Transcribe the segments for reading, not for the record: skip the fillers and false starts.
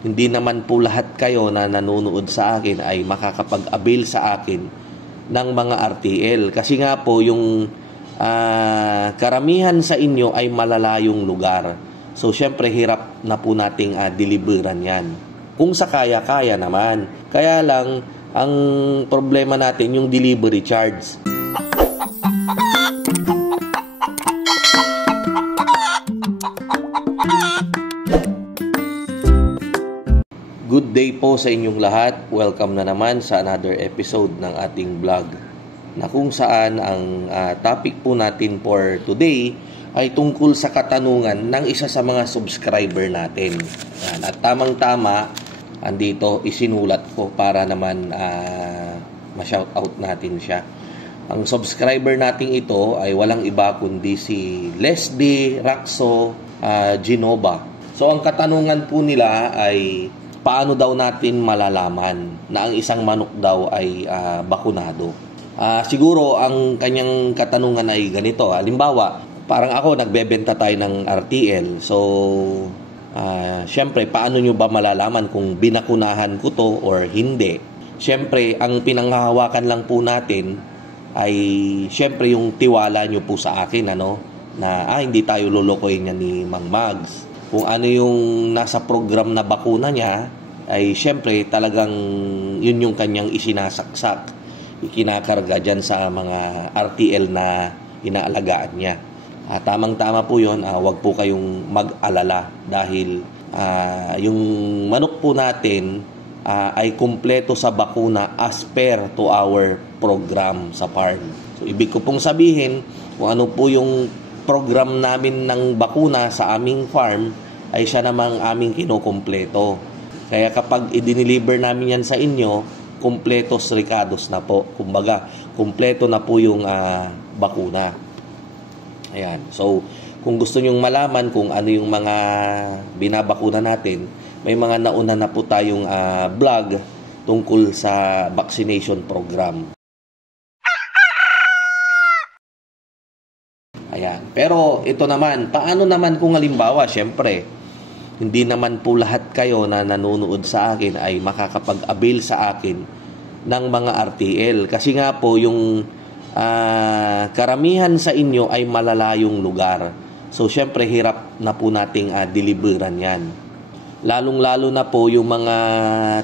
Hindi naman po lahat kayo na nanonood sa akin ay makakapag-avail sa akin ng mga RTL. Kasi nga po yung karamihan sa inyo ay malalayong lugar. So syempre hirap na po nating deliveran yan. Kung sa kaya-kaya naman. Kaya lang, ang problema natin yung delivery charge. Good day po sa inyong lahat. Welcome na naman sa another episode ng ating vlog, na kung saan ang topic po natin for today ay tungkol sa katanungan ng isa sa mga subscriber natin. Yan. At tamang-tama, andito isinulat ko para naman ma-shoutout natin siya. Ang subscriber nating ito ay walang iba kundi si Leslie Raxo Genova. So ang katanungan po nila ay paano daw natin malalaman na ang isang manok daw ay bakunado? Siguro ang kanyang katanungan ay ganito. Halimbawa, parang ako nagbebenta tayo ng RTL. So, syempre, paano nyo ba malalaman kung binakunahan ko to or hindi? Syempre, ang pinanghahawakan lang po natin ay syempre yung tiwala nyo po sa akin, na hindi tayo lolokohin niya ni Mang Mags. Kung ano yung nasa program na bakuna niya, ay syempre talagang yun yung kanyang isinasaksak, ikinakarga dyan sa mga RTL na inaalagaan niya. Tamang-tama po yun, wag po kayong mag-alala dahil yung manok po natin ay kumpleto sa bakuna as per to our program sa farm. So ibig ko pong sabihin, kung ano po yung program namin ng bakuna sa aming farm ay siya namang aming kinukumpleto. Kaya kapag i-deliver namin yan sa inyo, kumpletos ricados na po. Kumbaga, kumpleto na po yung bakuna. Ayan. So, kung gusto nyong malaman kung ano yung mga binabakuna natin, may mga nauna na po tayong vlog tungkol sa vaccination program. Ayan. Pero ito naman, paano naman kung halimbawa, syempre, hindi naman po lahat kayo na nanonood sa akin ay makakapag-avail sa akin ng mga RTL. Kasi nga po, yung karamihan sa inyo ay malalayong lugar. So, syempre, hirap na po nating deliveran yan. Lalong-lalo na po yung mga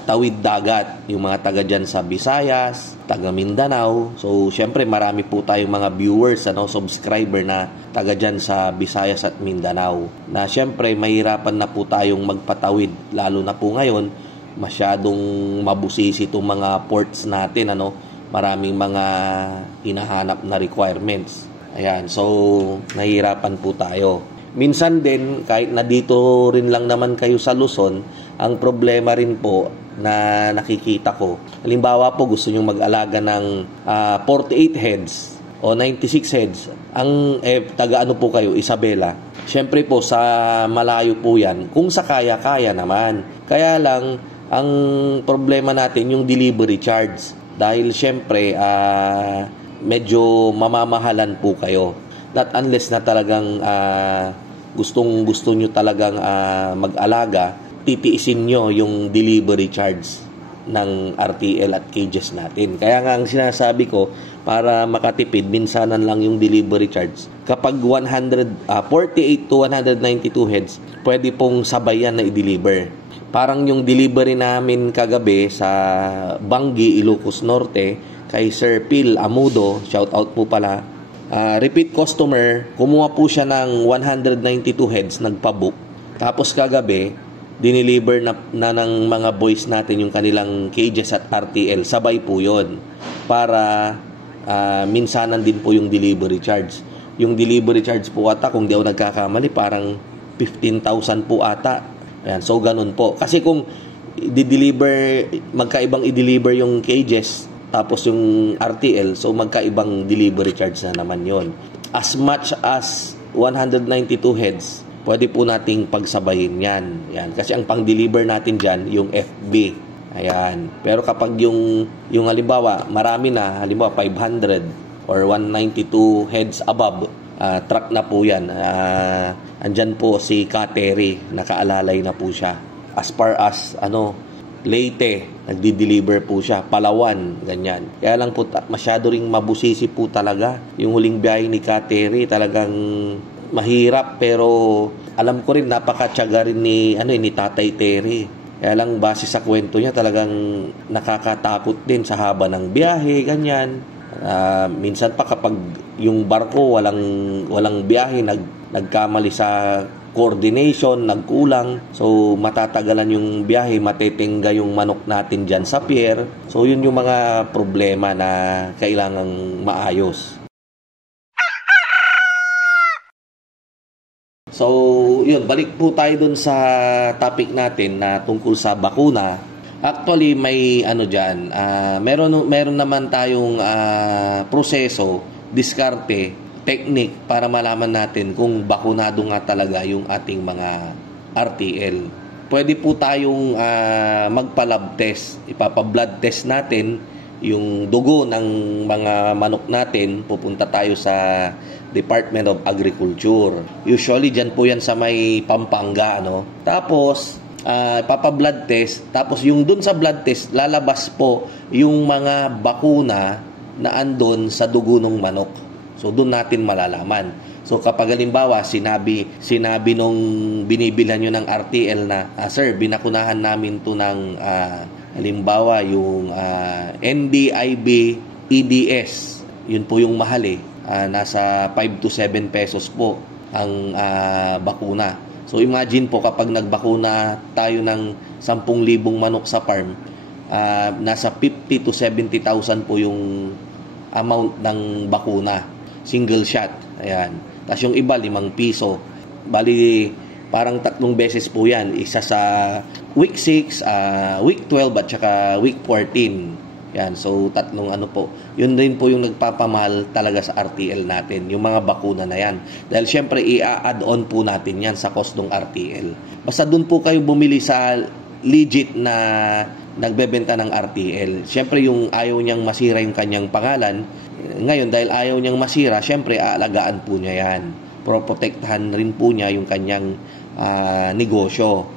tawid dagat, yung mga taga dyan sa Visayas, taga Mindanao. So, syempre marami po tayong mga viewers, subscriber na taga dyan sa Visayas at Mindanao. Na syempre mahirapan na po tayong magpatawid, lalo na po ngayon, masyadong mabusisi itong mga ports natin, maraming mga hinahanap na requirements. Ayan, so nahihirapan po tayo. Minsan din, kahit na dito rin lang naman kayo sa Luzon, ang problema rin po na nakikita ko. Halimbawa po, gusto nyo mag-alaga ng 48 heads o 96 heads. Ang taga-ano po kayo, Isabela. Siyempre po, sa malayo po yan. Kung sa kaya-kaya naman. Kaya lang, ang problema natin yung delivery charge. Dahil siyempre, medyo mamamahalan po kayo. Not unless na talagang gustong-gusto nyo talagang mag-alaga, titiisin nyo yung delivery charge ng RTL at cages natin. Kaya nga ang sinasabi ko, para makatipid, minsanan lang yung delivery charge. Kapag 48 to 192 heads, pwede pong sabayan na i-deliver. Parang yung delivery namin kagabi sa Bangi, Ilocos Norte, kay Sir Phil Amudo, shout out po pala, repeat customer, kumuha po siya ng 192 heads, nagpabook. Tapos kagabi, dineliver na ng mga boys natin yung kanilang cages at RTL. Sabay po yun. Para minsanan din po yung delivery charge. Yung delivery charge po ata, kung di ako nagkakamali, parang 15,000 po ata. Ayan, so ganun po. Kasi kung magkaibang i-deliver yung cages, tapos yung RTL, so magkaibang delivery charge na naman yon. As much as 192 heads, pwede po nating pagsabayin yan. Yan. Kasi ang pang-deliver natin dyan, yung FB. Ayan. Pero kapag yung halimbawa, marami na, halimbawa 500 or 192 heads above, truck na po yan. Andyan po si Kateri, nakaalalay na po siya. as far as Leyte, nagdi-deliver po siya, Palawan, ganyan. Kaya lang po masyado ring mabusisi po talaga. Yung huling biyahe ni Kateri talagang mahirap, pero alam ko rin napakatyaga rin ni Tatay Terry. Kaya lang base sa kwento niya talagang nakakatakot din sa haba ng biyahe, ganyan. Minsan pa kapag yung barko walang biyahe, nagkamali sa coordination, nagkulang. So, matatagalan yung biyahe, matetingga yung manok natin dyan sa pier. So, yun yung mga problema na kailangang maayos. So, yun, balik po tayo dun sa topic natin na tungkol sa bakuna. Actually, may dyan, meron naman tayong proseso, diskarte, technique para malaman natin kung bakunado nga talaga yung ating mga RTL. Pwede po tayong magpa-lab test. Ipapa-blood test natin yung dugo ng mga manok natin. Pupunta tayo sa Department of Agriculture. Usually, dyan po yan sa may Pampanga. Tapos, ipapa-blood test. Tapos, yung dun sa blood test, lalabas po yung mga bakuna na andon sa dugo ng manok. So, doon natin malalaman. So, kapag halimbawa, sinabi nung binibilhan nyo ng RTL na, sir, binakunahan namin to ng, halimbawa, yung NDIB EDS. Yun po yung mahal nasa 5 to 7 pesos po ang bakuna. So, imagine po kapag nagbakuna tayo ng 10,000 manok sa farm, nasa 50 to 70,000 po yung amount ng bakuna. Single shot. Ayan. Tapos yung iba, 5 piso. Bali, parang 3 beses po yan. Isa sa week 6, week 12, at saka week 14. Yan. So, 3 po. Yun din po yung nagpapamahal talaga sa RTL natin. Yung mga bakuna na yan. Dahil syempre, i-add on po natin yan sa cost ng RTL. Basta dun po kayo bumili sa legit na nagbebenta ng RTL. Syempre, yung ayaw niyang masira yung kanyang pangalan. Ngayon, dahil ayaw niyang masira, syempre, aalagaan po niya yan. Protektahan rin po niya yung kanyang negosyo.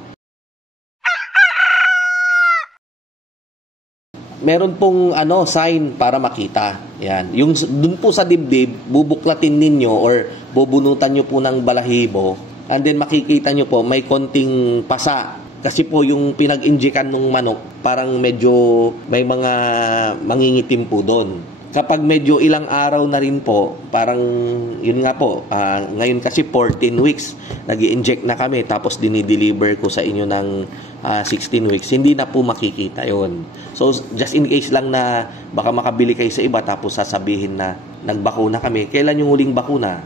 Meron pong sign para makita. Yan. Yung dun po sa dibdib, bubuklatin ninyo or bubunutan nyo po ng balahibo, and then makikita nyo po may konting pasa. Kasi po yung pinag-injekan ng manok, parang medyo may mga mangingitim po doon. Kapag medyo ilang araw na rin po, parang yun nga po, ngayon kasi 14 weeks, nag-i-inject na kami, tapos dinideliver ko sa inyo ng 16 weeks, hindi na po makikita yon. So, just in case lang na baka makabili kayo sa iba, tapos sasabihin na nagbakuna kami. Kailan yung huling bakuna?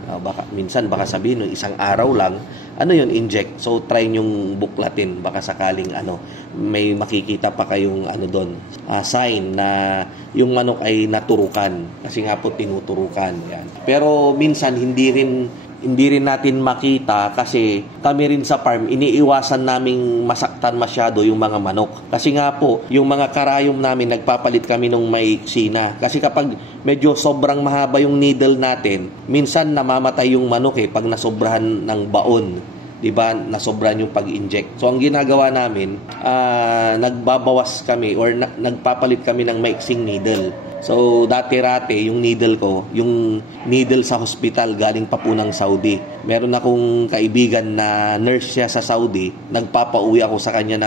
Minsan baka sabihin, isang araw lang, inject. So, try nyong buklatin. Baka sakaling may makikita pa kayong doon. Sign na yung manok ay naturukan. Kasi nga po tinuturukan. Yan. Pero minsan hindi rin natin makita kasi kami rin sa farm, iniiwasan naming masaktan masyado yung mga manok. Kasi nga po, yung mga karayom namin, nagpapalit kami ng maiksi na. Kasi kapag medyo sobrang mahaba yung needle natin, minsan namamatay yung manok pag nasobrahan ng baon. Diba, nasobran yung pag-inject. So, ang ginagawa namin, nagbabawas kami or nagpapalit kami ng maiksing needle. So, dati-rate, yung needle ko, yung needle sa hospital, galing pa po ng Saudi. Meron akong kaibigan na nurse siya sa Saudi, nagpapauwi ako sa kanya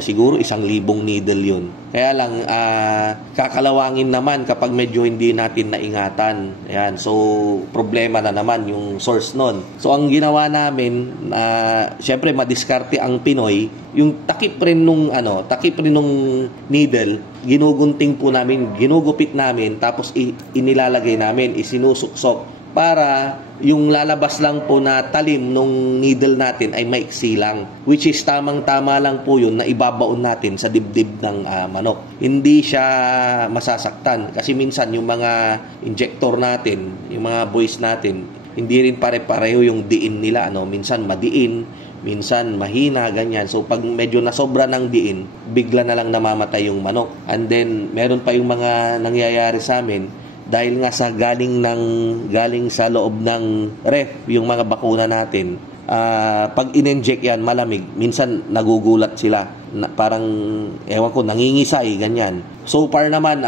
siguro 1,000 needle yun. Kaya lang, kakalawangin naman kapag medyo hindi natin naingatan. Ayan, so, problema na naman yung source nun. So, ang ginawa namin, syempre, madiskarte ang Pinoy, yung takip rin nung needle, ginugupit namin, tapos inilalagay namin, isinusuksok para yung lalabas lang po na talim nung needle natin ay maiksi lang, which is tamang-tama lang po yun na ibabaon natin sa dibdib ng manok. Hindi siya masasaktan kasi minsan yung mga injector natin, yung mga boys natin, hindi rin pare-pareho yung diin nila, minsan madiin, minsan mahina, ganyan. So, pag medyo nasobra ng diin, bigla na lang namamatay yung manok. And then, meron pa yung mga nangyayari sa amin, dahil nga sa galing sa loob ng ref, yung mga bakuna natin, pag in-inject yan, malamig. Minsan nagugulat sila. Parang, ewan ko, nangingisay, ganyan. So far naman,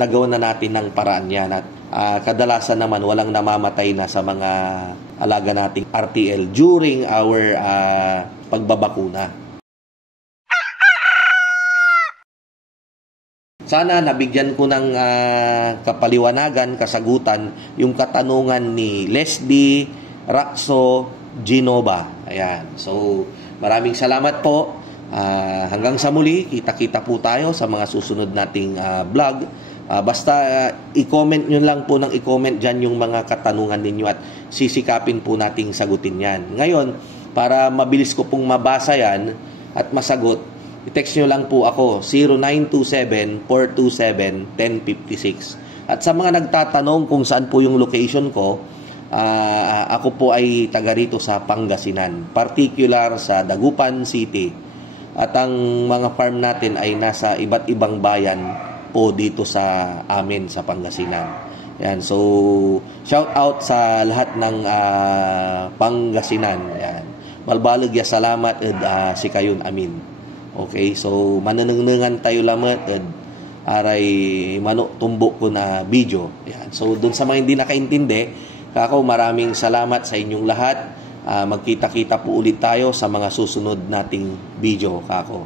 nagawa na natin ng paraan yan. At kadalasan naman, walang namamatay na sa mga alaga nating RTL during our pagbabakuna. Sana nabigyan ko ng kapaliwanagan, kasagutan, yung katanungan ni Leslie Raxo Genova. Ayan. So, maraming salamat po. Hanggang sa muli, kita-kita po tayo sa mga susunod nating vlog. Basta i-comment nyo lang po ng i-comment dyan yung mga katanungan ninyo at sisikapin po nating sagutin yan. Ngayon, para mabilis ko pong mabasa yan at masagot, i-text nyo lang po ako, 0927-427-1056. At sa mga nagtatanong kung saan po yung location ko, ako po ay taga rito sa Pangasinan, particular sa Dagupan City. At ang mga farm natin ay nasa iba't ibang bayan po dito sa amin sa Pangasinan. Yan, so shout out sa lahat ng Pangasinan. Yan. Malbalag ya salamat si kayon amin. Okay, so mananangan tayo lamang aray tumbok ko na video. Yan. So doon sa mga hindi nakaintindi, kako maraming salamat sa inyong lahat. Magkita-kita po ulit tayo sa mga susunod nating video, kako.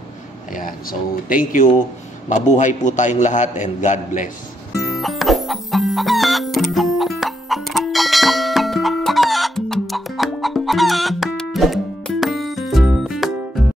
Ayan. So thank you. Mabuhay po tayong lahat and God bless.